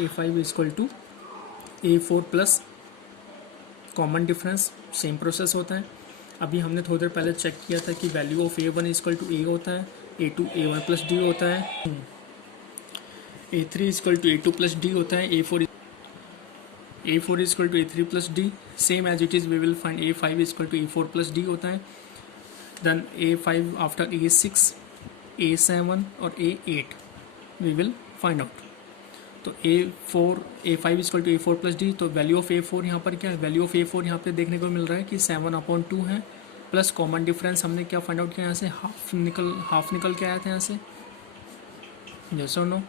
A5 equal to A4 plus common difference, same process होता है। अभी हमने थोड़ी देर पहले चेक किया था कि value of A1 equal to A होता है, A2 A1 प्लस D होता है, A3 equal to A2 plus D होता है, A4 equal to A3 plus D। Same as it is we will find A5 equal to A4 plus D होता है। Then A5 after A6, A7 और A8 we will find out. तो A5 equal to A4 plus D, तो value of A4 यहाँ पर क्या है, value of A4 यहाँ पे देखने को मिल रहा है कि 7/2 है, प्लस कॉमन डिफरेंस हमने क्या फाइंड आउट किया यहाँ से, हाफ निकल के आया था यहाँ से, यस और नो।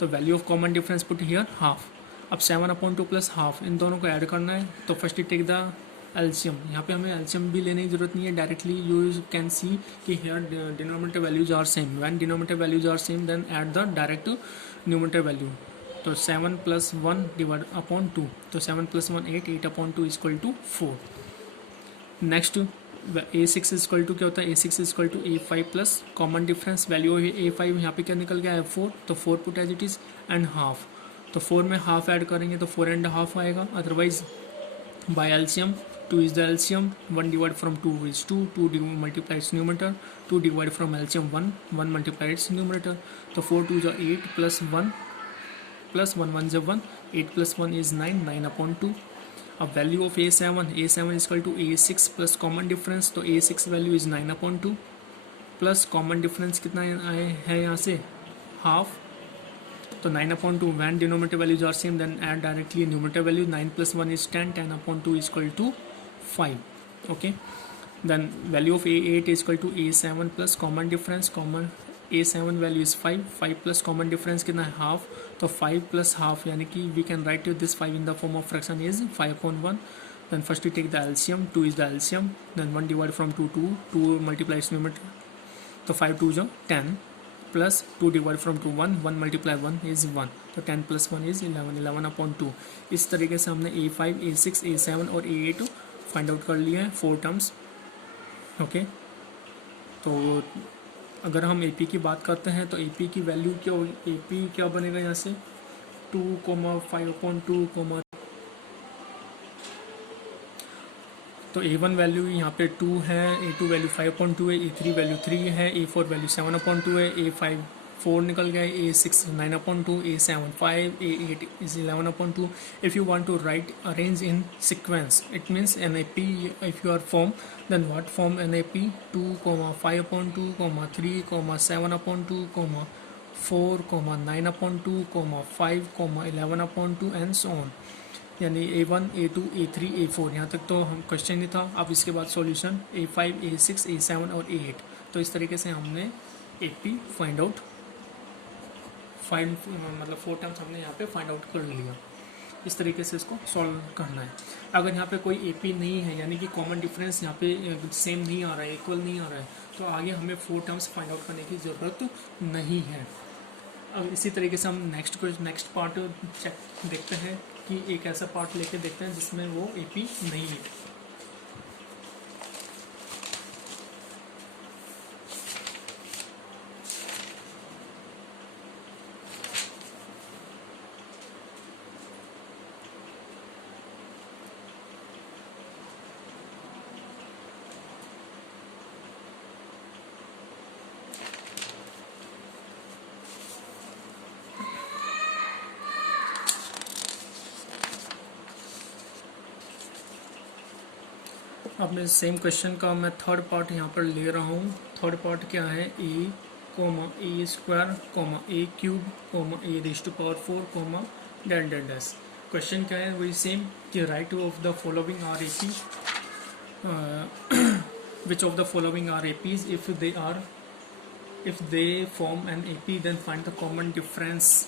तो value of common difference put here half. अब 7/2 प्लस हाफ, इन दोनों को ऐड करना है। तो फर्स्ट टेक द एल्शियम। यहाँ पे हमें एल्शियम भी लेने की जरूरत नहीं है, डायरेक्टली यू कैन सी कि here denominator values are same. When denominator values are same then add the direct numerator value. तो 7 + 1 डिवाइड अपॉन 2, तो 7 + 1 8, 8/2 equal to 4। Next A6 equal to क्या होता है, A6 equal to A5 plus common difference, value A5 यहाँ पे क्या निकल गया है 4, तो 4 put as it is and half. तो 4 में हाफ ऐड करेंगे तो 4.5 आएगा। Otherwise by LCM 2 is the LCM, 1 divide from 2 is 2, 2 multiplies numerator, 2 divide from LCM 1, 1 multiplies numerator. तो 4 2 = 8 प्लस 1 1 = 1, 8 + 1 is 9, 9/2। अब value of A7 equal to A6 plus common difference, तो A6 value is 9/2 plus common difference कितना आए है यहाँ से half, तो 9/2। When denominator values are same then add directly numerator value, 9 + 1 is 10, 10/2 equal to 5। Okay, then value of A8 equal to A7 plus common difference, common A7 value is 5, 5 plus common difference कितना है half, तो 5 + half, यानी कि we can write this 5 in the form of fraction is 5/1। Then first we take the LCM, 2 is the LCM, then 1 divide from 2 2 multiplies numerator, तो 5 2 = 10 plus 2 divide from 2 1, 1 × 1 is 1, तो 10 + 1 is 11, 11/2। इस तरीके से हमने A5 A6 A7 और A8 find out कर लिए हैं 4 टर्म्स। ओके, तो अगर हम AP की बात करते हैं तो AP की वैल्यू क्या होगी, AP क्या बनेगा यहाँ से 2, 5/2, तो A1 वैल्यू यहाँ पे 2 है, A2 वैल्यू 5/2 है, A3 वैल्यू 3 है, A4 वैल्यू 7/2 है, A5 4 निकल गए, A6 9/2, A7 5, A8 is 11/2। If you want to write arrange in sequence, it means NAP if you are form, then what form NAP 2, 5/2, 3, 7/2, 4, 9/2, 5, 11/2 and so on। यानी A1 A2 A3 A4 यहाँ तक तो हम question ही था। अब इसके बाद solution A5 A6 A7 और A8। तो इस तरीके से हमने AP फाइंड आउट मतलब 4 टर्म्स हमने यहाँ पे फाइंड आउट कर लिया। इस तरीके से इसको सॉल्व करना है। अगर यहाँ पे कोई AP नहीं है, यानी कि कॉमन डिफरेंस यहाँ पे सेम नहीं आ रहा है, इक्वल नहीं आ रहा है, तो आगे हमें 4 टर्म्स फाइंड आउट करने की ज़रूरत नहीं है। अब इसी तरीके से हम नेक्स्ट पार्ट चेक देखते हैं कि एक ऐसा पार्ट लेके देखते हैं जिसमें वो AP नहीं है। अब मैं सेम क्वेश्चन का मैं थर्ड पार्ट यहाँ पर ले रहा हूँ। थर्ड पार्ट क्या है, A, A², A³ A⁴ del del dash. Question क्या है, वही सेम कि write of the following are AP, which of the following are APs, if they form an AP then find the common difference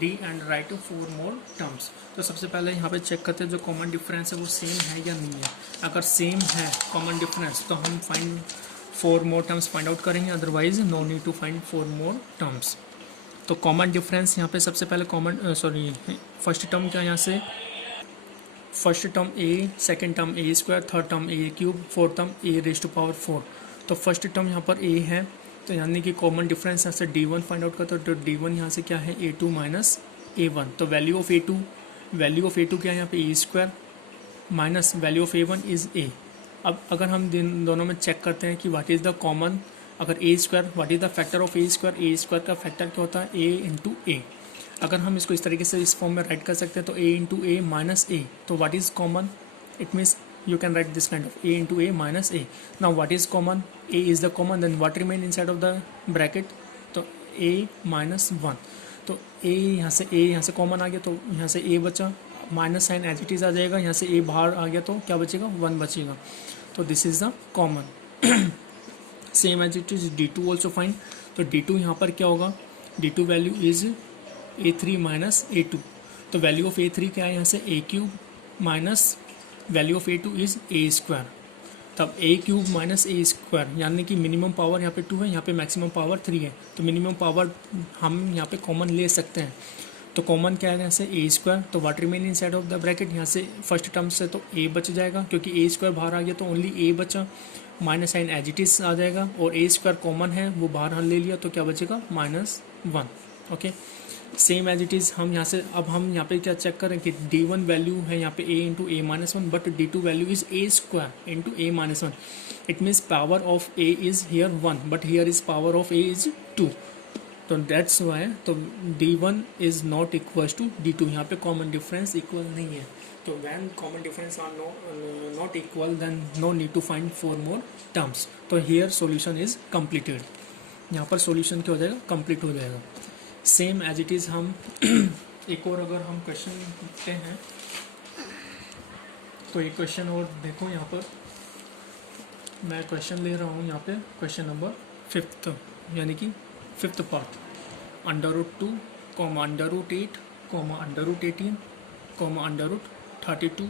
D and write 4 more terms। तो सबसे पहले यहाँ पे check करते हैं जो कॉमन डिफरेंस है वो सेम है या नहीं है। अगर सेम है कॉमन डिफरेंस तो हम 4 more terms फाइंड आउट करेंगे, otherwise no need to find 4 more terms। तो कॉमन डिफरेंस यहाँ पे सबसे पहले फर्स्ट टर्म क्या है यहाँ से, first term A, second term A², third term A³, fourth term A⁴। तो फर्स्ट टर्म यहाँ पर A है, तो यानी कि कॉमन डिफरेंस यहाँ से D1 फाइंड आउट करते हो, तो D1 यहाँ से क्या है A2 - A1, तो वैल्यू ऑफ A2, क्या है यहाँ पे A square minus value of A1 is A। अब अगर हम दोनों में चेक करते हैं कि व्हाट इज़ द कॉमन, अगर A square, what is the factor of A square का फैक्टर क्या होता है ए इंटू ए। अगर हम इसको इस तरीके से इस फॉर्म में राइट कर सकते हैं तो ए इंटू ए माइनस ए, तो what is common, it means you can write this kind of a into a minus a. Now what is common, a is the common, then what remain inside of the bracket, तो a minus 1, तो a यहाँ से common आ गया तो यहाँ से a बचा, minus sign as it is आ जाएगा, यहाँ से a बाहर आ गया तो क्या बचेगा 1 बचेगा, तो this is the common. Same as it is d2 also find, तो d2 यहाँ पर क्या होगा, d2 value is a3 minus a2, तो वैल्यू ऑफ a3 क्या है यहाँ से a cube minus value of A2 is a square, तब ए क्यूब माइनस ए स्क्वायर, यानी कि मिनिमम पावर यहाँ पे 2 है, यहाँ पे मैक्सिमम पावर 3 है, तो मिनिमम पावर हम यहाँ पे कॉमन ले सकते हैं, तो कॉमन क्या है यहाँ से ए स्क्वायर, तो what remain inside of the bracket, यहाँ से फर्स्ट टर्म से तो ए बच जाएगा क्योंकि ए स्क्वायर बाहर आ गया तो ओनली ए बचा, minus sign as it is आ जाएगा, और ए स्क्वायर कॉमन है वो बाहर ले लिया तो क्या बचेगा -1। Okay, same as it is हम यहाँ से, अब हम यहाँ पे क्या चेक करें कि d1 वैल्यू है यहाँ पे a into A minus 1, but d2 value is a square into A minus 1, it means power of a is here 1 but here is power of a is 2, तो दैट्स वाई, तो d1 is not equal to d2, यहाँ पे common difference equal नहीं है, तो when common difference are not equal then no need to find 4 more terms, तो here solution is completed, यहाँ पर सॉल्यूशन क्या हो जाएगा, कंप्लीट हो जाएगा। सेम एज इट इज़ हम एक और अगर हम क्वेश्चन लिखते हैं तो एक क्वेश्चन और देखो, यहाँ पर मैं क्वेश्चन ले रहा हूँ यहाँ पे क्वेश्चन नंबर 5th, यानी कि 5th part, √2, √8, √18, √32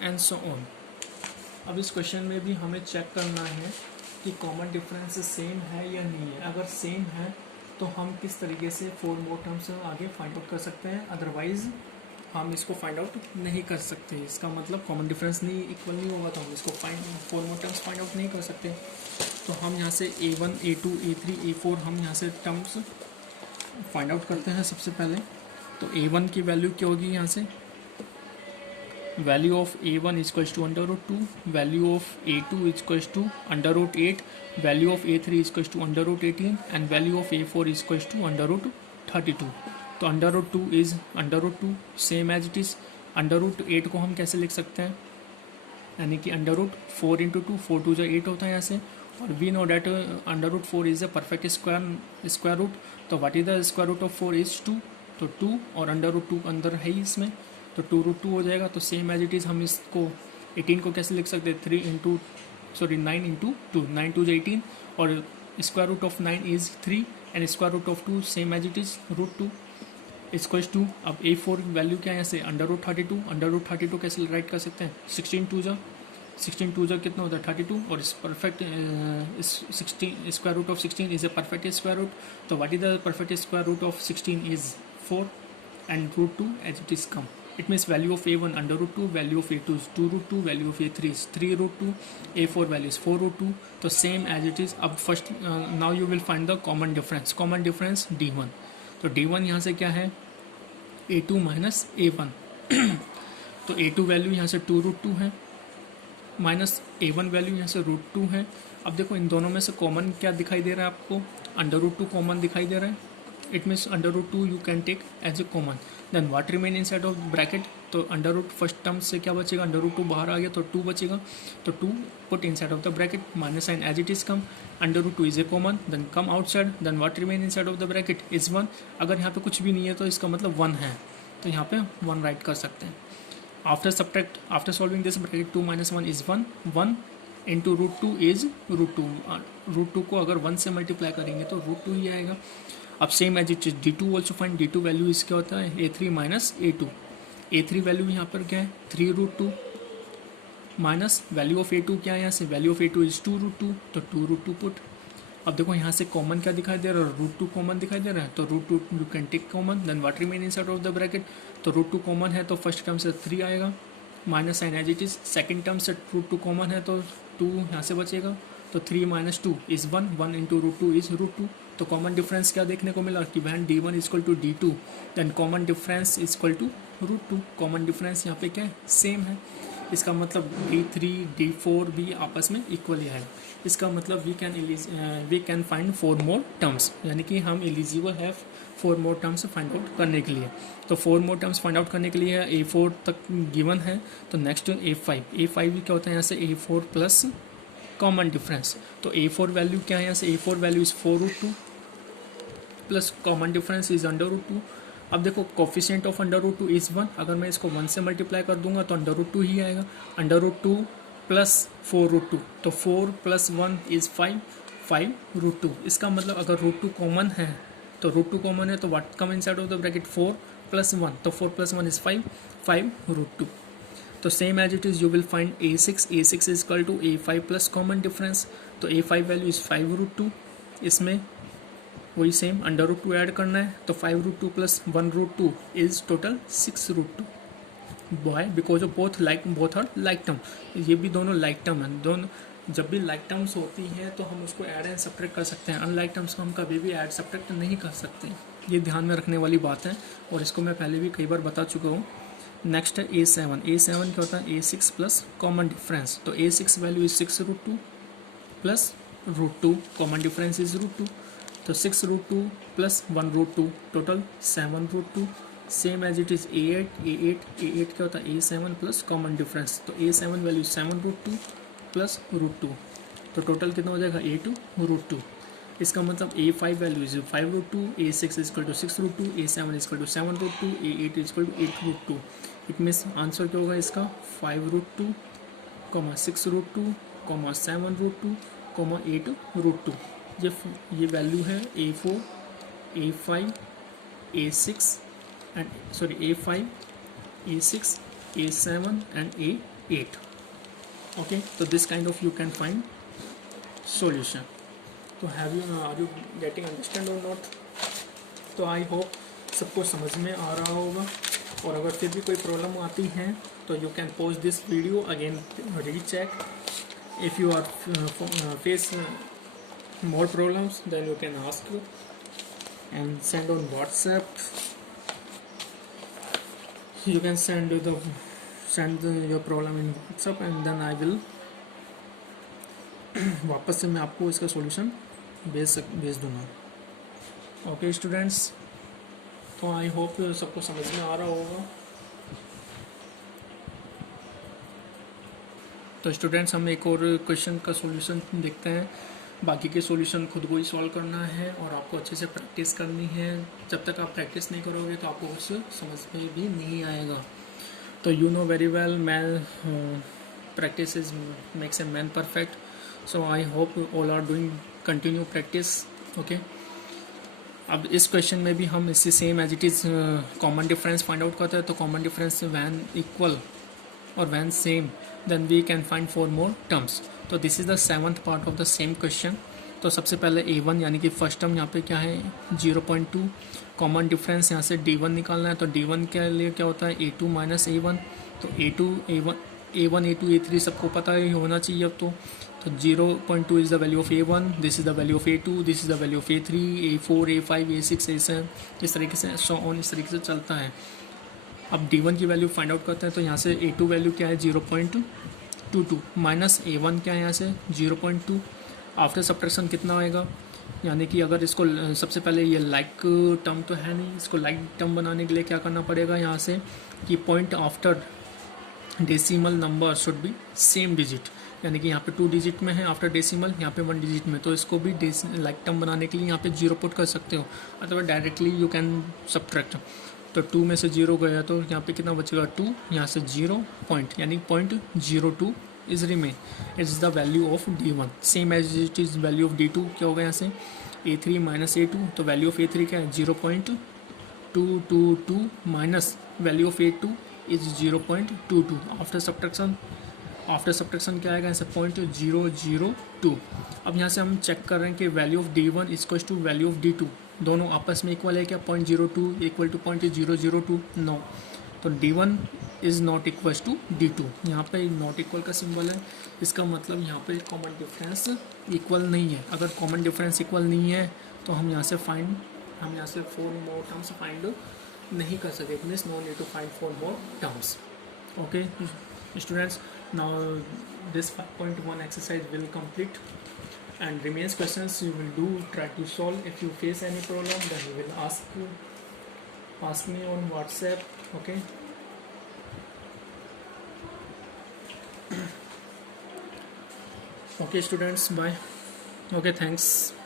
and so on. अब इस क्वेश्चन में भी हमें चेक करना है कि कॉमन डिफरेंस सेम है या नहीं है, अगर सेम है तो हम किस तरीके से 4 more टर्म्स आगे फाइंड आउट कर सकते हैं, अदरवाइज हम इसको फाइंड आउट नहीं कर सकते, इसका मतलब कॉमन डिफरेंस नहीं इक्वल नहीं होगा तो हम इसको 4 more टर्म्स फाइंड आउट नहीं कर सकते, तो हम यहाँ से a1, a2, a3, a4 हम यहाँ से टर्म्स फाइंड आउट करते हैं। सबसे पहले तो a1 की वैल्यू क्या होगी, यहाँ से value of a1 equals to √2, value of a2 equals to √8, value of a3 equals to √18 and value of a4 equals to √32, तो √2 is √2, same as it is. √8 को हम कैसे लिख सकते हैं, यानी कि √4 इंटू 2, 4 2 8 होता है यहाँ से, और we know that √4 is a perfect square root, तो what is the square root of 4 is 2, तो 2 और √2 अंदर है ही इसमें, तो 2√2 हो जाएगा, तो सेम एज इट इज़ हम इसको 18 को कैसे लिख सकते हैं, 9 इंटू 2, 9 2 18, और square root of 9 is 3 and square root of 2 same as it is √2 equals to, अब a4 वैल्यू क्या है यहाँ से √32 कैसे राइट कर सकते हैं, 16 2 कितना होता है 32, और इस perfect 16 square root of 16 is a perfect square root, तो what is the perfect square root of 16 is 4 and √2 as it is कम, it means value of a1 √2, value of a2 is 2√2, value of a3 is 3√2, a4 value is 4√2, तो same as it is। अब first now you will find the common difference d1, तो d1 यहाँ से क्या है a2 minus a1 तो a2 value यहाँ से 2√2 है माइनस a1 वैल्यू यहाँ से √2 है। अब देखो इन दोनों में से कॉमन क्या दिखाई दे रहा है आपको, √2 कॉमन दिखाई दे रहा है, it means √2 you can take as a common, then what remain inside of bracket, तो √ फर्स्ट टर्म से क्या बचेगा, √2 बाहर आ गया तो 2 बचेगा, तो 2 put inside of the bracket, minus sign as it is come, √2 is a common, then come outside, then what remain inside of the bracket is 1, अगर यहाँ पे कुछ भी नहीं है तो इसका मतलब 1 है, तो यहाँ पे 1 राइट कर सकते हैं। After solving this bracket 2 - 1 is 1 into √2 is √2 को अगर 1 से मल्टीप्लाई करेंगे तो √2 ही आएगा। अब same as it is d2 also find, d2 value इसका होता है a3 minus a2, a3 value यहाँ पर क्या है 3√2 माइनस वैल्यू ऑफ a2 क्या है यहाँ से, वैल्यू ऑफ a2 इज 2√2, तो 2√2 पुट। अब देखो यहाँ से कॉमन क्या दिखाई दे रहा है, √2 कॉमन दिखाई दे रहा है, तो √2 you can take common, then what remain inside of the bracket, तो √2 कॉमन है तो फर्स्ट टर्म से 3 आएगा, minus sign as it is, second term से √2 कॉमन है तो 2 यहाँ से बचेगा, तो 3 minus 2 is 1, 1 into root 2 is root 2। तो कॉमन डिफरेंस क्या देखने को मिला कि when D1 equal to D2 then common difference equal to root 2। Common difference यहाँ पे क्या है, सेम है। इसका मतलब D3 D4 भी आपस में इक्वल ही है। इसका मतलब we can find 4 more terms, यानी कि हम एलिजिबल है 4 मोर टर्म्स फाइंड आउट करने के लिए। तो 4 मोर टर्म्स फाइंड आउट करने के लिए A4 तक गिवन है। तो नेक्स्ट A5 भी क्या होता है यहाँ से A4 प्लस कॉमन डिफरेंस। तो A4 वैल्यू क्या है यहाँ से, A4 value is 4√2 plus common difference is √2। अब देखो कोफिशिएंट ऑफ √2 इज 1, अगर मैं इसको 1 से मल्टीप्लाई कर दूंगा तो √2 ही आएगा। √2 प्लस 4√2, तो 4 प्लस 1 इज 5√2। इसका मतलब अगर √2 कॉमन है तो √2 कॉमन है तो what come inside of the bracket 4 plus 1, तो 4 प्लस 1 इज 5√2। तो same as it is you will find A6 is equal to A5 plus common difference. तो A5 वैल्यू इज 5√2, इसमें वही सेम √2 ऐड करना है। तो 5√2 plus 1√2 is total 6√2। Why, because of both are like term. ये भी दोनों लाइक टर्म है। दोनों जब भी लाइक टर्म्स होती हैं तो हम उसको ऐड एंड सब्ट्रैक्ट कर सकते हैं, अनलाइक टर्म्स को हम कभी भी ऐड सब्ट्रैक्ट नहीं कर सकते। ये ध्यान में रखने वाली बात है और इसको मैं पहले भी कई बार बता चुका हूँ। नेक्स्ट है A7 क्या होता है A6 प्लस कॉमन डिफरेंस। तो A6 value is 6√2 plus √2, common difference is √2। तो 6√2 plus 1√2 total 7√2। Same as it is A8 क्या होता है A7 प्लस कॉमन डिफरेंस। तो A7 वैल्यू 7√2 प्लस √2, तो टोटल कितना हो जाएगा A2√2। इसका मतलब A5 value is 5√2, A6 is equal to 6√2, A7 is equal to 7√2, A8 is equal to 8√2। It means answer क्या होगा इसका 5√2, 6√2, 7√2, 8√2। ये वैल्यू है A4, A5, A6 and A5, A6, A7 and A8। okay, so this kind of you can find solution. तो are you getting understand or not? तो I hope सबको समझ में आ रहा होगा, और अगर फिर भी कोई प्रॉब्लम आती है तो you can pause this video again, recheck. If you are face more problems then you can ask and send on WhatsApp. You can send your problem in WhatsApp and then I will वापस से मैं आपको इसका solution भेज दूंगा। Okay students, तो I hope सबको समझ में आ रहा होगा। तो स्टूडेंट्स हम एक और क्वेश्चन का सॉल्यूशन देखते हैं। बाकी के सॉल्यूशन खुद को ही सॉल्व करना है और आपको अच्छे से प्रैक्टिस करनी है। जब तक आप प्रैक्टिस नहीं करोगे तो आपको कुछ समझ में भी नहीं आएगा। तो you know very well man practice is makes a man perfect. So I hope all are doing continue practice. Okay, अब इस क्वेश्चन में भी हम इससे same as it is common difference find out करते हैं। तो कॉमन डिफरेंस वैन इक्वल और when same then we can find 4 more terms. तो this is the 7th part of the same question. तो सबसे पहले A1 यानी कि फर्स्ट टर्म यहाँ पे क्या है 0.2, कॉमन डिफरेंस यहाँ से D1 निकालना है। तो D1 के लिए क्या होता है A2 माइनस A1। तो A1 A2 A3 सबको पता ही होना चाहिए अब तो 0.2 is the value of A1, this is the value of A2, this is the value of A3, A4, A5, A6, A7, इस तरीके से सो ऑन इस तरीके से चलता है। अब D1 की वैल्यू फाइंड आउट करते हैं। तो यहाँ से A2 वैल्यू क्या है 0.22 माइनस A1 क्या है यहाँ से 0.2। आफ्टर सब्ट्रैक्शन कितना आएगा, यानी कि अगर इसको सबसे पहले ये लाइक टर्म तो है नहीं, इसको लाइक टर्म बनाने के लिए क्या करना पड़ेगा यहाँ से कि point after decimal number should be same digit, यानी कि यहाँ पे 2 डिजिट में है आफ्टर डेसिमल, यहाँ पे 1 डिजिट में। तो इसको भी लाइक टर्म बनाने के लिए यहाँ पे 0 पुट कर सकते हो, अथवा डायरेक्टली यू कैन सब्ट्रैक्ट। तो 2 में से 0 गया तो यहाँ पे कितना बचेगा 2, यहाँ से 0 पॉइंट यानी 0.02 is remain. It's the value of D1 same as it is value of D2। क्या होगा यहाँ से A3 माइनस A2। तो वैल्यू ऑफ A3 क्या है 0.222 minus value of A2 is 0.22। After subtraction क्या आएगा यहाँ से 0.002। अब यहाँ से हम चेक कर रहे हैं कि value of D1 equal to value of D2 दोनों आपस में इक्वल है क्या 0.02 इक्वल टू 0.002 नो। तो D1 is not equal to D2। यहाँ पे नॉट इक्वल का सिंबल है, इसका मतलब यहाँ पे कॉमन डिफरेंस इक्वल नहीं है। अगर कॉमन डिफरेंस इक्वल नहीं है तो हम यहाँ से 4 मोर टर्म्स फाइंड नहीं कर सकते। Means no need to find 4 more terms. Okay students, now this 5.1 exercise will complete, and remains questions you will do try to solve. If you face any problem, then you will ask me on WhatsApp. Okay. Okay students, bye. Okay, thanks.